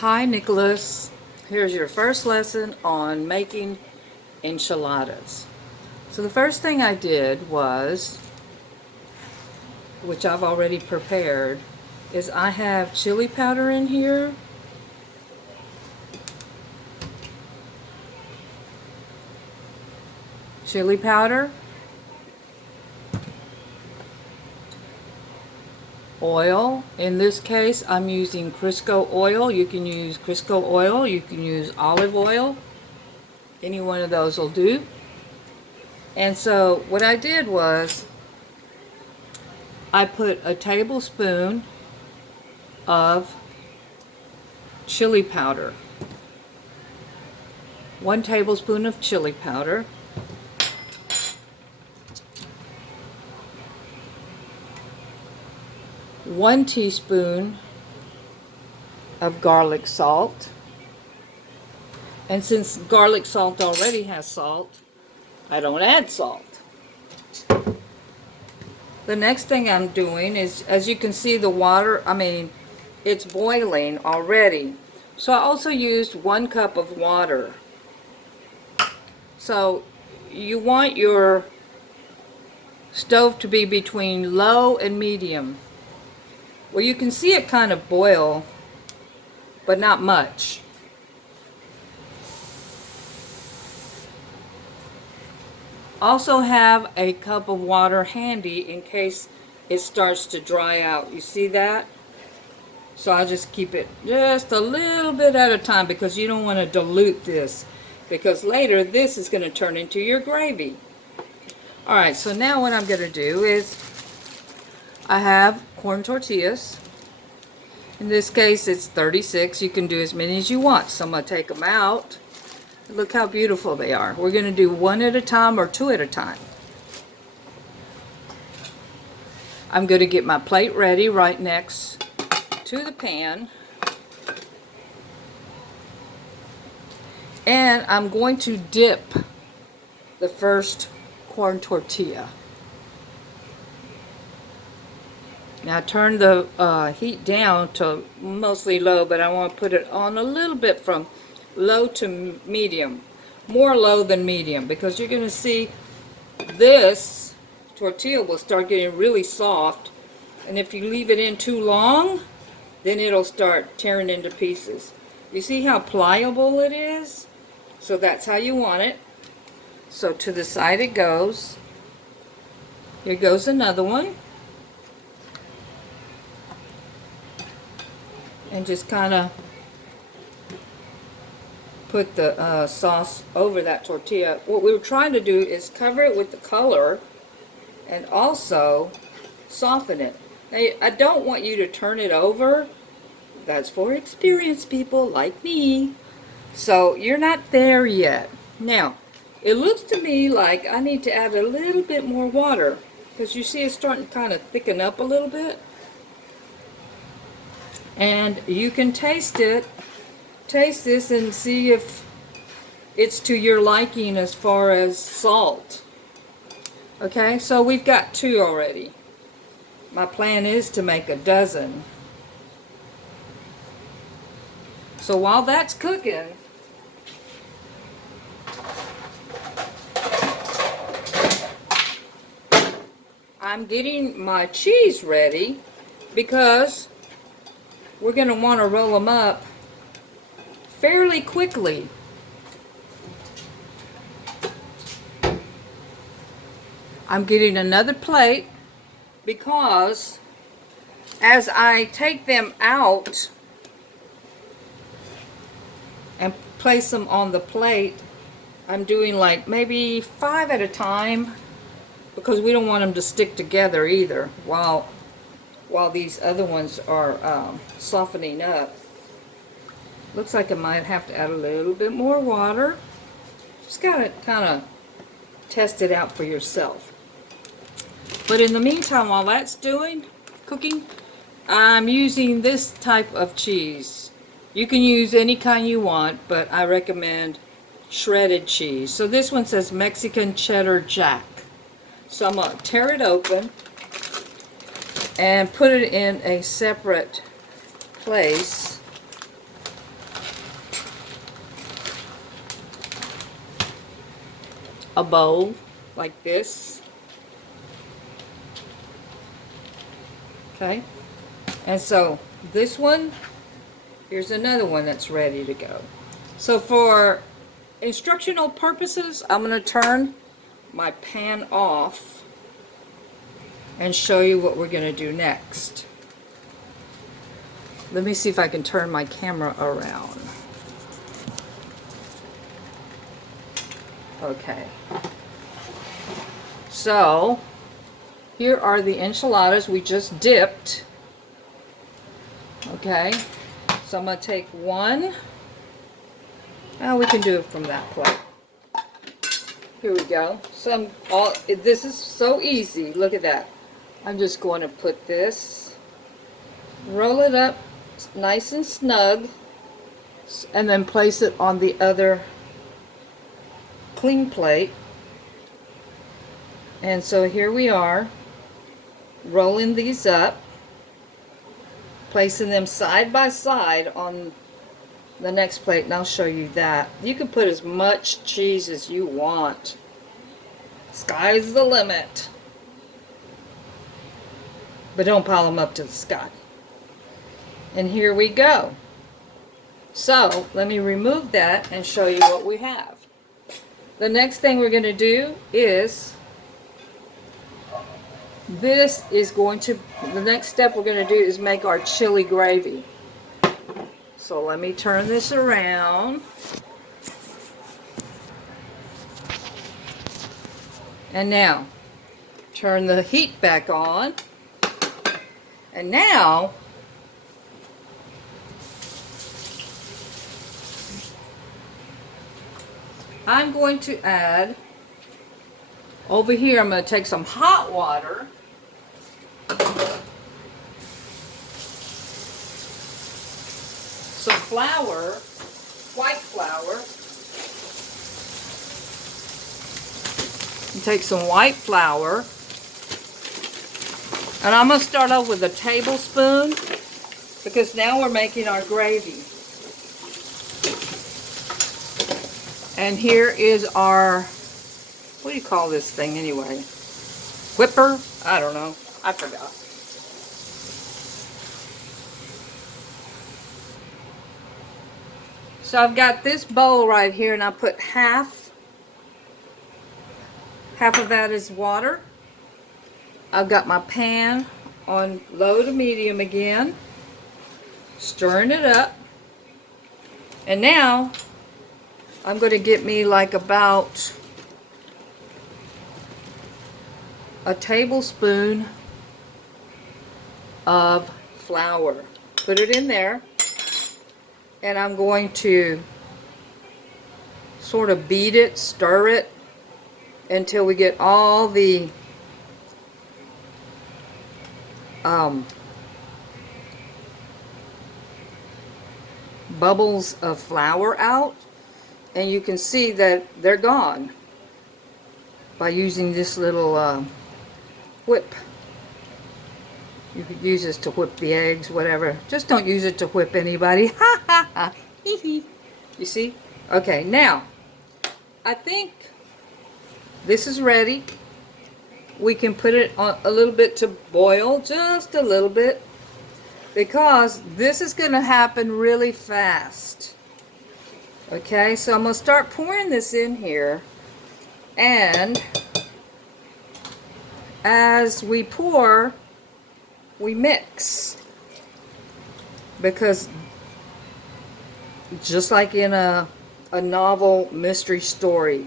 Hi Nicholas, here's your first lesson on making enchiladas. So the first thing I did was, which I've already prepared, is I have chili powder in here, chili powder, oil. In this case I'm using Crisco oil. You can use Crisco oil, you can use olive oil, any one of those will do. And so what I did was I put a tablespoon of chili powder, 1 tablespoon of chili powder, 1 teaspoon of garlic salt. And since garlic salt already has salt, I don't add salt. The next thing I'm doing is, as you can see, the water, it's boiling already. So I also used 1 cup of water. So you want your stove to be between low and medium. Well, you can see it kind of boil, but not much. Also have a cup of water handy in case it starts to dry out. You see that? So I'll just keep it just a little bit at a time because you don't want to dilute this, because later this is going to turn into your gravy. Alright, so now what I'm going to do is I have corn tortillas. In this case it's 36. You can do as many as you want. So I'm going to take them out. Look how beautiful they are. We're going to do 1 at a time or 2 at a time. I'm going to get my plate ready right next to the pan. And I'm going to dip the first corn tortilla. Now turn the heat down to mostly low, but I want to put it on a little bit from low to medium. More low than medium, because you're going to see this tortilla will start getting really soft, and if you leave it in too long, then it'll start tearing into pieces. You see how pliable it is? So that's how you want it. So to the side it goes. Here goes another one. And just kind of put the sauce over that tortilla. What we were trying to do is cover it with the color and also soften it. Now, I don't want you to turn it over. That's for experienced people like me. So you're not there yet. Now, it looks to me like I need to add a little bit more water, because you see it's starting to kind of thicken up a little bit. And you can taste it. Taste this and see if it's to your liking as far as salt. Okay, so we've got 2 already. My plan is to make a dozen. So while that's cooking, I'm getting my cheese ready, because we're going to want to roll them up fairly quickly. I'm getting another plate because as I take them out and place them on the plate, I'm doing like maybe 5 at a time, because we don't want them to stick together either while these other ones are softening up. Looks like I might have to add a little bit more water. Just gotta kind of test it out for yourself. But in the meantime, while that's cooking, I'm using this type of cheese. You can use any kind you want, but I recommend shredded cheese. So this one says Mexican Cheddar Jack. So I'm going to tear it open and put it in a separate place. a bowl like this. Okay, and so this one, here's another one that's ready to go. So for instructional purposes, I'm going to turn my pan off and show you what we're going to do next. Let me see if I can turn my camera around. Okay. So, here are the enchiladas we just dipped. Okay. So I'm going to take one. Well, we can do it from that plate. Here we go. This is so easy. Look at that. I'm just going to put this, roll it up nice and snug, and then place it on the other clean plate. And so here we are, rolling these up, placing them side by side on the next plate, and I'll show you that. You can put as much cheese as you want. Sky's the limit. But don't pile them up to the sky. And here we go. So, let me remove that and show you what we have. The next thing we're going to do is, the next step we're going to do is make our chili gravy. So let me turn this around. And now, turn the heat back on. And now, I'm going to add, over here I'm going to take some hot water. Some flour, white flour. And take some white flour. And I'm going to start off with a tablespoon because now we're making our gravy. And here is our, what do you call this thing anyway? Whipper? I don't know. I forgot. So I've got this bowl right here, and I put half of that is water. I've got my pan on low to medium again, stirring it up. And now I'm going to get me like about a tablespoon of flour. Put it in there. And I'm going to sort of beat it, stir it, until we get all the bubbles of flour out. And you can see that they're gone by using this little whip. You could use this to whip the eggs, whatever. Just don't use it to whip anybody. Ha ha ha. Hee hee. You see? Okay, now, I think this is ready. We can put it on a little bit to boil, just a little bit, because this is going to happen really fast. Okay, so I'm going to start pouring this in here, and as we pour, we mix, because just like in a novel mystery story,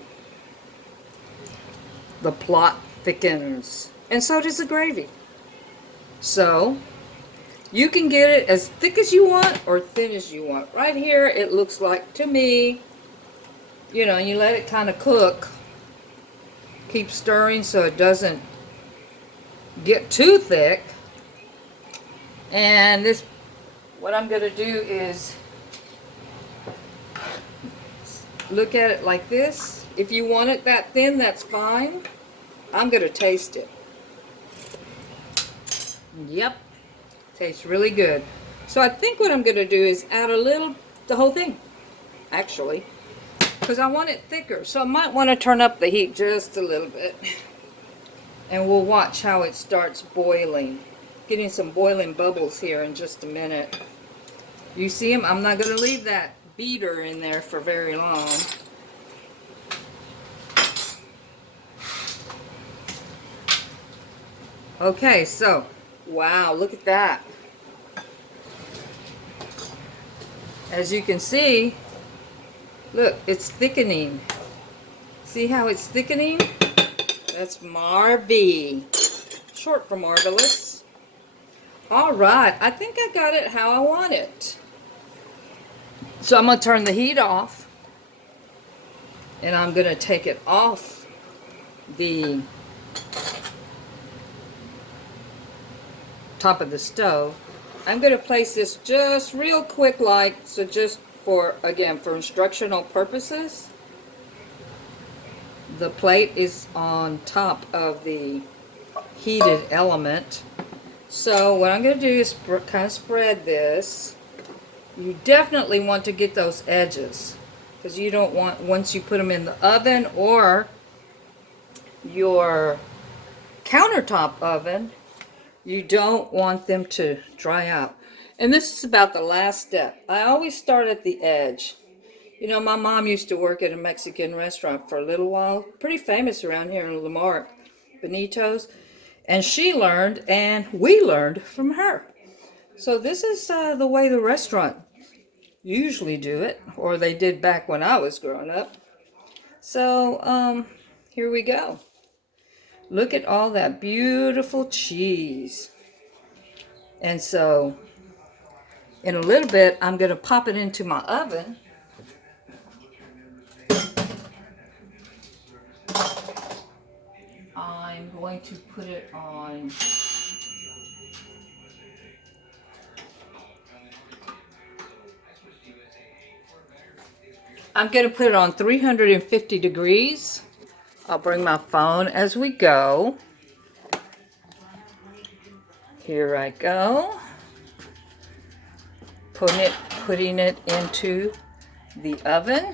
the plot thickens, and so does the gravy. So you can get it as thick as you want or thin as you want. Right here it looks like, to me, you know, you let it kind of cook. Keep stirring so it doesn't get too thick. And this, what I'm going to do is look at it like this. If you want it that thin, that's fine. I'm going to taste it. Yep, tastes really good. So I think what I'm going to do is add a little, the whole thing, actually. because I want it thicker. So I might want to turn up the heat just a little bit. And we'll watch how it starts boiling. Getting some boiling bubbles here in just a minute. You see them? I'm not going to leave that beater in there for very long. Okay, so, wow, look at that. As you can see, look, it's thickening. See how it's thickening? That's Marvy. Short for marvelous. Alright, I think I got it how I want it. So I'm going to turn the heat off. And I'm going to take it off the top of the stove. I'm going to place this just real quick, like, so just for, again, for instructional purposes. The plate is on top of the heated element. So what I'm going to do is kind of spread this. You definitely want to get those edges, because you don't want, once you put them in the oven or your countertop oven, you don't want them to dry out. And this is about the last step. I always start at the edge. You know, my mom used to work at a Mexican restaurant for a little while, pretty famous around here in Lamarck, Benito's, and she learned, and we learned from her. So this is the way the restaurant usually do it, or they did back when I was growing up. So here we go. Look at all that beautiful cheese. And so in a little bit, I'm going to pop it into my oven. I'm going to put it on I'm going to put it on 350 degrees. I'll bring my phone as we go. Here I go. Putting it into the oven.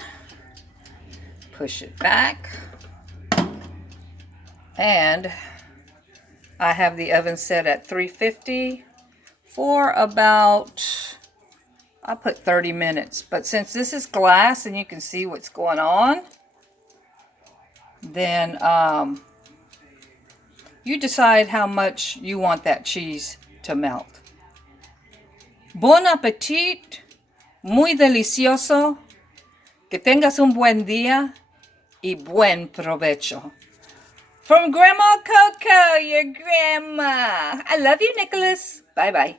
Push it back. And I have the oven set at 350 for about, I'll put 30 minutes. But since this is glass and you can see what's going on, then you decide how much you want that cheese to melt. Bon appetit, muy delicioso, que tengas un buen día y buen provecho. From Grandma Coco, your grandma. I love you, Nicholas. Bye-bye.